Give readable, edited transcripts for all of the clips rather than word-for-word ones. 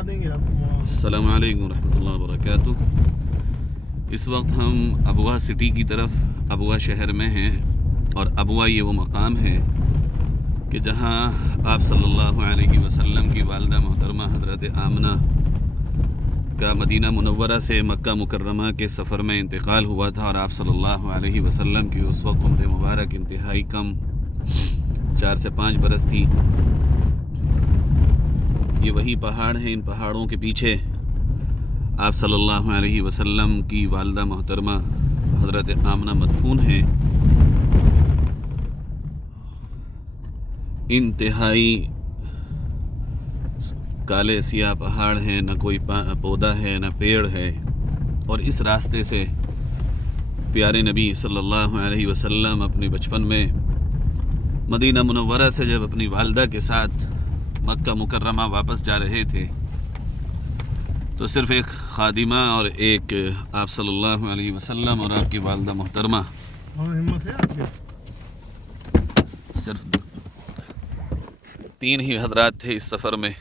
दिखा देंगे आपको। अस्सलाम वालेकुम रहमतुल्लाहि व बरकातुहू। इस वक्त हम अबवा सिटी की तरफ अबवा शहर में हैं और अबवा ये वो मकाम है कि जहाँ आप सल्लल्लाहु अलैहि वसल्लम की वालिदा मोहतरमा हज़रत आमना का मदीना मुनव्वरा से मक्का मुकर्रमा के सफ़र में इंतकाल हुआ था और आप सल्लल्लाहु अलैहि वसल्लम की उस वक्त उम्र मुबारक इंतहाई कम 4 से 5 बरस थी। ये वही पहाड़ हैं, इन पहाड़ों के पीछे आप सल्लल्लाहु अलैहि वसल्लम की वालिदा मोहतरमा हज़रत आमना मदफून हैं। इंतहाई काले सिया पहाड़ हैं, न कोई पौधा है न पेड़ है। और इस रास्ते से प्यारे नबी सल्लल्लाहु अलैहि वसल्लम अपने बचपन में मदीना मुनव्वरा से जब अपनी वालिदा के साथ मक्का मुकर्रमा वापस जा रहे थे तो सिर्फ़ एक खादिमा और एक आप सल्लल्लाहु अलैहि वसल्लम और आपकी वालिदा मोहतरमा, हिम्मत है आपकी? सिर्फ 3 ही हज़रात थे इस सफ़र में।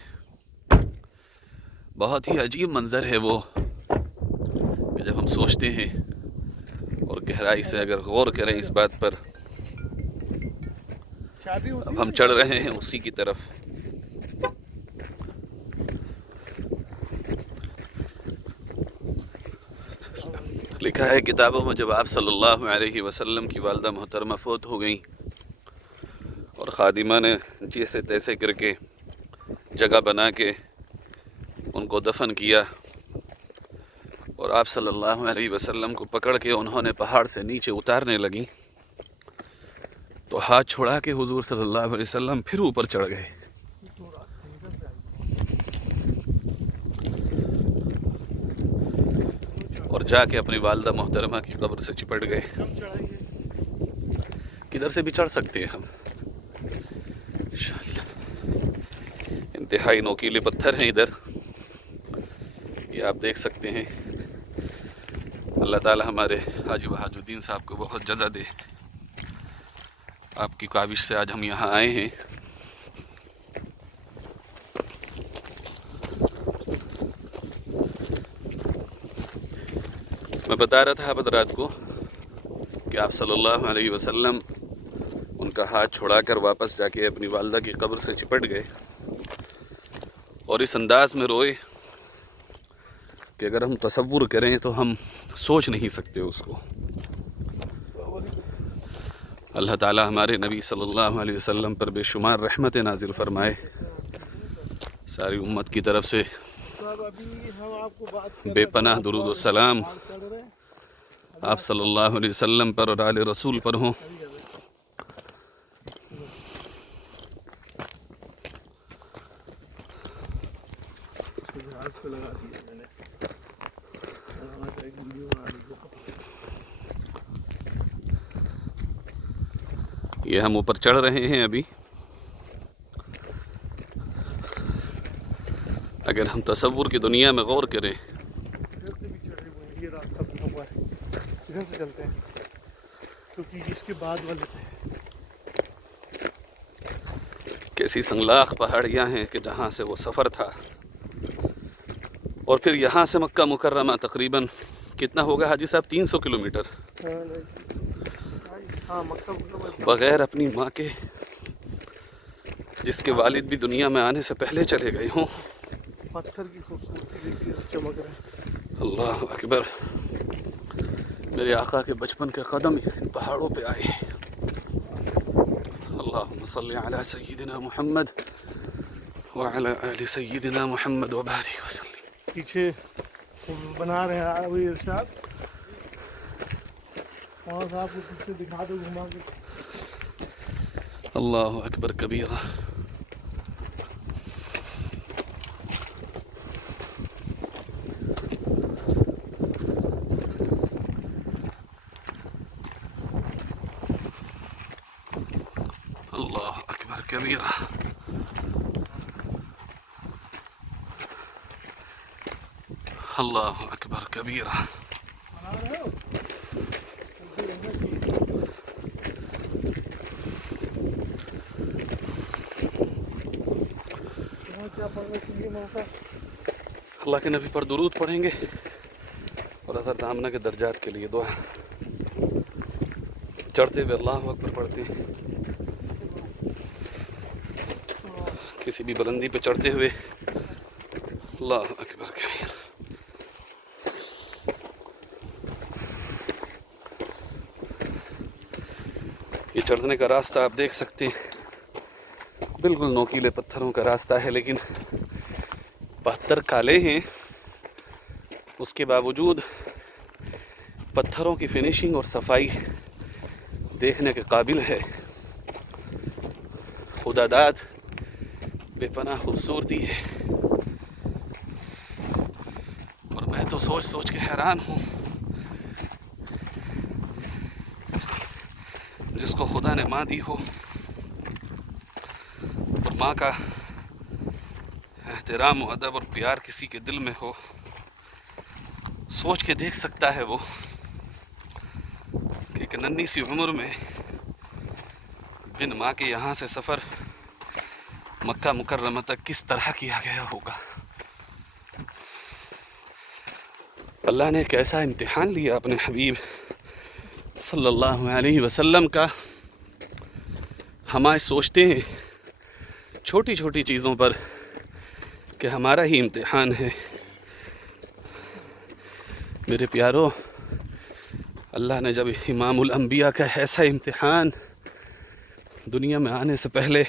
बहुत ही अजीब मंज़र है वो कि जब हम सोचते हैं और गहराई से अगर गौर करें इस बात पर। अब हम चढ़ रहे हैं उसी की तरफ। लिखा है किताबों में जब आप सल्लल्लाहु अलैहि वसल्लम की वालिदा मोहतरमा फौत हो गई और खादिमा ने जैसे तैसे करके जगह बना के उनको दफन किया और आप सल्लल्लाहु अलैहि वसल्लम को पकड़ के उन्होंने पहाड़ से नीचे उतारने लगी तो हाथ छोड़ा के हुजूर सल्लल्लाहु अलैहि वसल्लम फिर ऊपर चढ़ गए। और जाके अपनी वालिदा मोहतरमा की कब्र से चिपट गए। किधर से भी चढ़ सकते हैं हम इंशाअल्लाह। इंतहाई नोकीले पत्थर हैं इधर, ये आप देख सकते हैं। अल्लाह ताला हमारे हाजी वहाजुद्दीन साहब को बहुत जज़ा दे। आपकी काविश से आज हम यहाँ आए हैं। मैं बता रहा था हज़रात को कि आप सल्लल्लाहु अलैहि वसल्लम उनका हाथ छुड़ाकर वापस जाके अपनी वालिदा की कब्र से चिपट गए और इस अंदाज में रोए कि अगर हम तसव्वुर करें तो हम सोच नहीं सकते उसको। अल्लाह ताला हमारे नबी सल्लल्लाहु अलैहि वसल्लम पर बेशुमार रहमतें नाजिल फरमाए। सारी उम्मत की तरफ से बेपनाह दुरूद व सलाम आप सल्लल्लाहु अलैहि वसल्लम पर और आले रसूल पर हों। ये हम ऊपर चढ़ रहे हैं अभी। अगर हम तसव्वुर की दुनिया में गौर करें, ये रास्ता बना हुआ है, इधर से चलते हैं क्योंकि इसके बाद वाले कैसी संगलाख पहाड़ियाँ हैं कि जहाँ से वो सफ़र था। और फिर यहाँ से मक्का मुकर्रमा तकरीबन कितना होगा हाजी साहब? 300 किलोमीटर बग़ैर अपनी माँ के, जिसके वालिद भी दुनिया में आने से पहले चले गए हों। पत्थर की खूबसूरती देखिए, चमक रहा है। अल्लाह अकबर। मेरे आका के बचपन के कदम इन पहाड़ों पे आए। अल्लाहुम्मा सल्ली अला सय्यिदिना मुहम्मद व अला आलि सय्यिदिना मुहम्मद व बारिक वसल्लम। पीछे बना रहे हैं अभी इरशाद, और आपको पीछे दिखा दो घुमा के। अल्लाहु अकबर कबीरा। अल्लाहु अकबर कबीरा। अल्लाहु अकबर कबीरा। क्या पढ़ने के लिए मौका اللہ کے نبی پر درود پڑھیں گے اور حضرت آمنہ کے درجات کے لیے دعا. چڑھتے ہوئے اللہ اکبر پڑھتے ہیں. کسی بھی بلندی پہ چڑھتے ہوئے اللہ اکبر کبیر. یہ چڑھنے کا راستہ آپ دیکھ سکتے ہیں، بالکل نوکیلے پتھروں کا راستہ ہے، لیکن پتھر کالے ہیں، اس کے باوجود پتھروں کی فنیشنگ اور صفائی دیکھنے کے قابل ہے. خدا داد بے پناہ خوبصورتی ہے. اور میں تو سوچ سوچ کے حیران ہوں، جس کو خدا نے ماں دی ہو اور ماں کا احترام و ادب اور پیار کسی کے دل میں ہو، سوچ کے دیکھ سکتا ہے وہ کہ ایک ننھی سی عمر میں بن ماں کے یہاں سے سفر مکہ مکرمہ تک کس طرح کیا گیا ہوگا. اللہ نے ایک ایسا امتحان لیا اپنے حبیب صلی اللہ علیہ وسلم کا. ہم آج سوچتے ہیں چھوٹی چھوٹی چیزوں پر کہ ہمارا ہی امتحان ہے. میرے پیارو، اللہ نے جب امام الانبیاء کا ایسا امتحان، دنیا میں آنے سے پہلے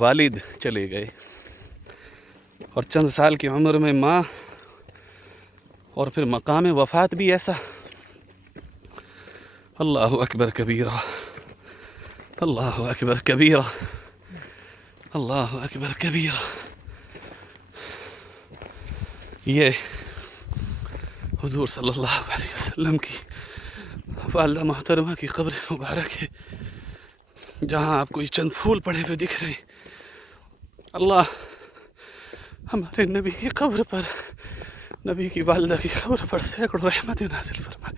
والد چلے گئے اور چند سال کی عمر میں ماں، اور پھر مقام وفات بھی ایسا. اللہ اکبر کبیرہ، اللہ اکبر کبیرہ، اللہ اکبر کبیرہ. یہ حضور صلی اللہ علیہ وسلم کی والدہ محترمہ کی قبر مبارک ہے، جہاں آپ کو یہ چند پھول پڑے ہوئے دکھ رہے ہیں. اللہ ہمارے نبی کی قبر پر، نبی کی والدہ کی قبر پر سینکڑوں رحمتیں نازل فرمائے،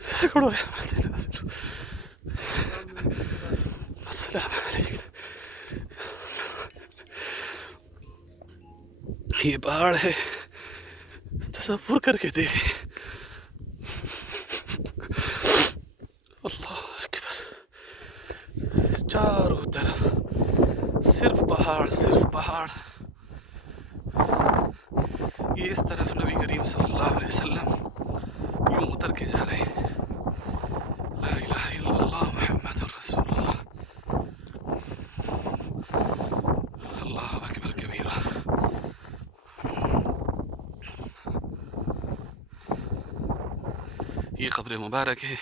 سینکڑوں رحمتیں نازل. السلام علیکم. یہ پہاڑ ہے، تصور کر کے دیکھیں. اللہ اکبر. چاروں طرف صرف پہاڑ، صرف پہاڑ. یہ اس طرف نبی کریم صلی اللہ علیہ وسلم یوں اتر کے جا رہے ہیں. لا الہ الا اللہ محمد رسول اللہ. اللہ اکبر کبیرہ. یہ قبر مبارک ہے،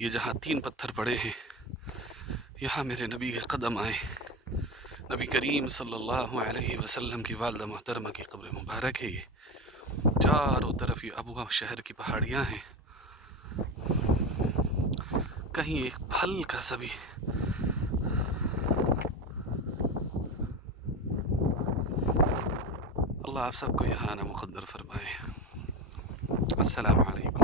یہ جہاں 3 پتھر پڑے ہیں، یہاں میرے نبی کے قدم آئے. نبی کریم صلی اللہ علیہ وسلم کی والدہ محترمہ کی قبر مبارک ہے. یہ چاروں طرف یہ ابوا شہر کی پہاڑیاں ہیں، کہیں ایک پھل کا سا بھی. اللہ آپ سب کو یہاں آنا مقدر فرمائے. السلام علیکم.